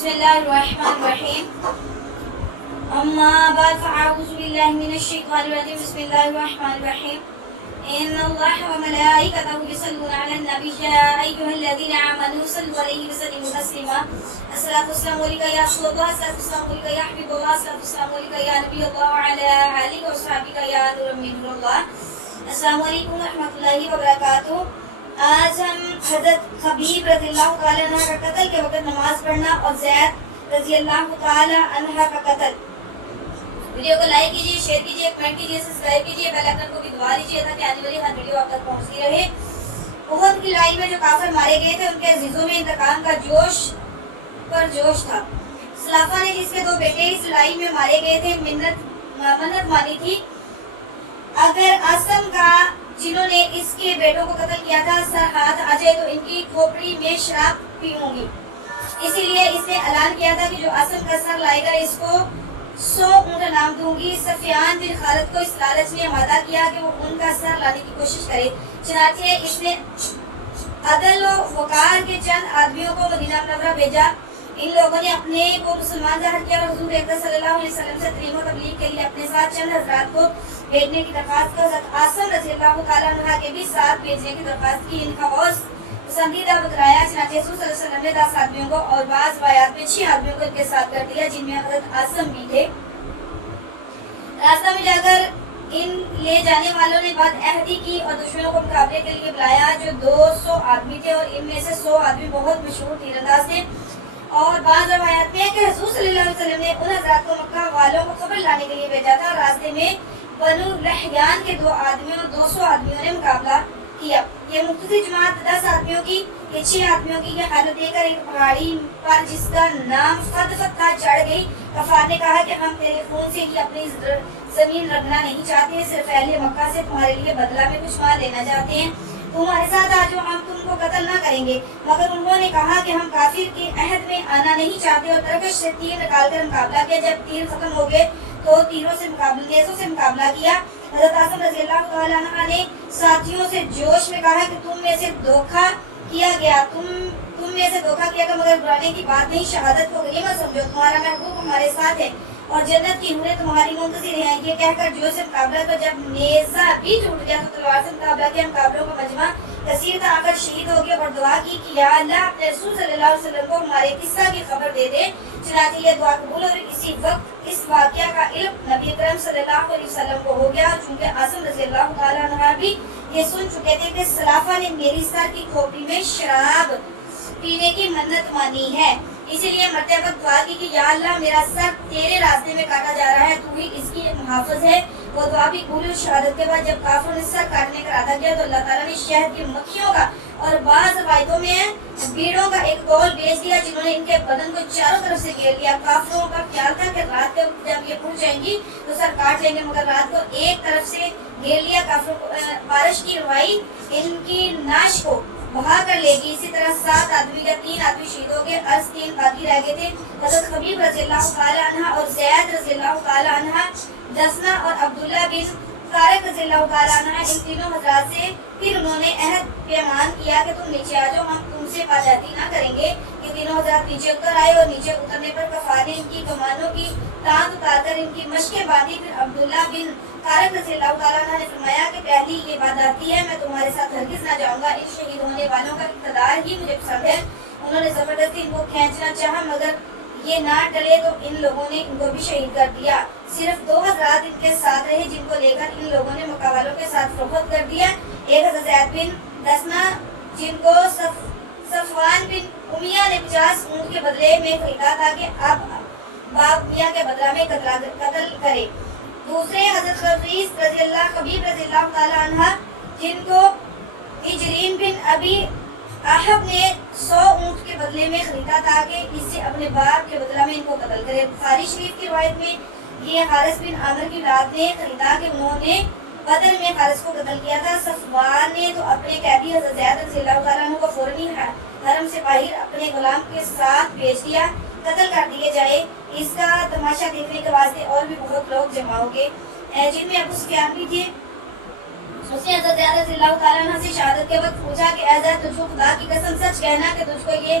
بسم اللہ الرحمن الرحیم اما بعد فاعوذ باللہ من الشیطان الرجیم بسم اللہ الرحمن الرحیم ان اللہ وملائکتہ یصلون علی النبی یا ایھا الذین آمنوا صلوا علیہ وسلموا تسلیما الصلاۃ والسلام علیک یا رسول اللہ الصلاۃ والسلام علیک یا حبیب اللہ الصلاۃ والسلام علیک یا نبی اللہ وعلی آلہ وصحبہ یا نور من نور اللہ۔ السلام علیکم ورحمۃ اللہ وبرکاتہ۔ آج ہم حضرت خبیب رضی اللہ تعالیٰ عنہ کا قتل کے وقت نماز پڑھنا اور زید رضی اللہ تعالیٰ عنہ کا قتل۔ ویڈیو کو لائک کیجیے، شیئر کیجیے، کمنٹ کیجیے، سبسکرائب کیجیے، بیل آئیکن کو بھی دبا دیجیے تاکہ آنے والی ہر ویڈیو آپ تک پہنچتی رہے۔ احد کی لڑائی میں جو کافر مارے گئے تھے ان کے عزیزوں میں انتقام کا جوش پر جوش تھا۔ سلافہ نے جس کے 2 بیٹے اس لڑائی میں مارے گئے تھے منت مانی تھی، اگر آسم کا جنہوں نے اس کے بیٹوں کو قتل کیا تھا سر ہاتھ آ جائے تو ان کی کھوپڑی میں شراب پیوں گی۔ اسی لیے اس نے اعلان کیا تھا کہ جو آسم کا سر لائے گا اس کو 100 اونٹ انعام دوں گی۔ سفیان بن خالد کو اس لالچ نے آمادہ کیا کہ وہ ان کا سر لانے کی کوشش کرے، چنانچہ اس نے عدل و وقار کے چند آدمیوں کو مدینہ منورہ بھیجا۔ ان لوگوں نے اپنے کو مسلمان ظاہر کیا اور حضور اکرم صلی اللہ علیہ وسلم سے تعلیم و تبلیغ کے لیے اپنے ساتھ چند حضرات کو بھیجنے کی درخواست کی۔ حضرت عاصم رضی اللہ تعالیٰ عنہ کے بھی ساتھ بھیجنے کی درخواست کی۔ ان کا غوث پسندیدہ بترایا، چنانچہ حضور صلی اللہ علیہ وسلم نے 10 آدمیوں کو اور بعض روایات میں 6 آدمیوں کو ان کے ساتھ کر دیا، جن میں حضرت عاصم بھی تھے۔ راستہ میں جا کر ان لے جانے والوں نے بد عہدی کی اور دشمنوں کو مقابلے کے لیے بلایا، جو 200 آدمی تھے اور ان میں سے 100 آدمی بہت مشہور تیر انداز تھے۔ اور بعض روایات میں ہے کہ حضور صلی اللہ علیہ وسلم نے ان حضرات کو مکہ والوں کو خبر لانے کے لیے بھیجا تھا۔ راستے میں بنو لحیان کے 2 آدمیوں اور 200 آدمیوں نے مقابلہ کیا۔ یہ مختصر جماعت 10 آدمیوں کی، یہ 6 آدمیوں کی یہ حالت دے کر ایک پہاڑی پر جس کا نام خدفت تھا چڑھ گئی۔ کفار نے کہا کہ ہم تیرے خون سے ہی اپنی زمین رکھنا نہیں چاہتے، صرف اہل مکہ سے تمہارے لیے بدلہ میں کچھ مال لینا چاہتے ہیں، تمہارے ساتھ آ جاؤ، ہم تم کو قتل نہ کریں گے۔ مگر انہوں نے کہا کہ ہم کافر کے عہد میں آنا نہیں چاہتے اور ترکش سے تیر نکال کر مقابلہ کیا۔ جب تیر ختم ہو گئے تو نیزوں سے مقابلہ کیا۔ حضرت عاصم رضی اللہ تعالیٰ عنہ نے ساتھیوں سے جوش میں کہا کہ تم میں سے دھوکہ کیا گیا مگر برانے کی بات نہیں، شہادت کو غنیمت سمجھو، تمہارا محبوب ہمارے ساتھ ہے اور جنت کی حوریں تمہاری منتظر ہیں۔ یہ کہہ کر جو سے مقابلہ تو جب نیزہ بھی ٹوٹ گیا تو تلوار سے مقابلہ کیا۔ مقابلوں کا مجمع کثیر تھا، آخر شہید ہو گیا اور دعا کی کہ یا اللہ اپنے رسول صلی اللہ علیہ وسلم کو ہمارے قصہ کی خبر دے دے۔ چنانچہ یہ دعا قبول اور اسی وقت اس واقعہ کا علم نبی اکرم صلی اللہ علیہ وسلم کو ہو گیا، چونکہ عاصم رضی اللہ تعالیٰ عنہ بھی یہ سن چکے تھے کہ سلافہ نے میری سر کی کھوپڑی میں شراب پینے کی منت مانی ہے، اسی لیے مرتے وقت دعا کی کہ یا اللہ میرا سر تیرے راستے میں کاٹا جا رہا ہے، تو ہی اس کی محافظ ہے۔ وہ دعا بھی قبول ہوئی۔ شہادت کے بعد جب کافروں نے سر کاٹنے کا ارادہ کیا تو اللہ تعالیٰ نے شہد کی مکھیوں کا اور بعض روایتوں میں بھیڑوں کا ایک گول بھیج دیا، جنہوں نے ان کے بدن کو چاروں طرف سے گھیر لیا۔ کافروں کا خیال تھا کہ رات کو جب یہ پہنچ جائیں گی تو سر کاٹ لیں گے، مگر رات کو ایک طرف سے گھیر لیا۔ کافروں کو بارش کی روائی ان کی ناش کو بہا کر لے گی۔ اسی طرح 7 آدمی یا 3 آدمی شہید ہو گئے، 3 باقی رہ گئے تھے۔ حضرت خبیب رضی اللہ تعالیٰ عنہ اور زید رضی اللہ تعالیٰ عنہ، دسنا اور عبداللہ بن طارق رضی اللہ تعالیٰ عنہ، ان تینوں حضرات سے پھر انہوں نے عہد پیمان کیا کہ تم نیچے آ جاؤ، ہم تم سے پاجاتی نہ کریں گے۔ یہ تینوں حضرات نیچے اتر آئے اور نیچے اترنے پر کفار نے ان کی کمانوں کی تاند اتار کر ان کی مشقیں باندھی۔ پھر عبداللہ بن طارق رضی اللہ تعالیٰ عنہ نے فرمایا کہ پہلی یہ بات آتی ہے، میں تمہارے ساتھ ہرگز نہ جاؤں گا، ان شہید ہونے والوں کا اقتدار ہی مجھے پسند ہے۔ انہوں نے زبردستی ان کو کھینچنا چاہا، مگر یہ نہ ٹلے تو ان لوگوں نے ان کو بھی شہید کر دیا۔ صرف 2 حضرات ان کے ساتھ رہے، جن کو لے کر ان لوگوں نے مکہ والوں کے ساتھ فروخت کر دیا۔ ایک حضرت زید بن دسنا، جن کو صفوان بن امیہ نے 50 اونٹ کے بدلے میں خریدا تھا کہ اب باب امیہ کے بدلہ میں قتل کرے۔ دوسرے حضرت خبیب رضی اللہ تعالیٰ عنہ، جن کو اجرین بن ابی احب نے 100 اونٹ کے بدلے میں خریدا تھا کہ اس سے اپنے باپ کے بدلہ میں ان کو قتل کرے۔ بخاری شریف کی روایت میں یہ حارث بن عامر کی اولاد نے خریدا کہ انہوں نے بدر میں حارث کو قتل کیا تھا۔ صفوان نے تو اپنے قیدی حضرت زید رضی اللہ تعالیٰ عنہ کو فوراً حرم سے باہر اپنے غلام کے ساتھ بھیج دیا، قتل کر دیے جائے۔ اس کا تماشا دیکھنے کے واسطے اور بھی بہت لوگ جمع ہو گئے، جن میں ابو سفیان بھی تھے۔ اس نے حضرت زید رضی اللہ تعالیٰ عنہ سے شہادت کے وقت پوچھا کہ اے زید، تجھ کو خدا کی قسم سچ کہنا کہ تجھ کو یہ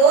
2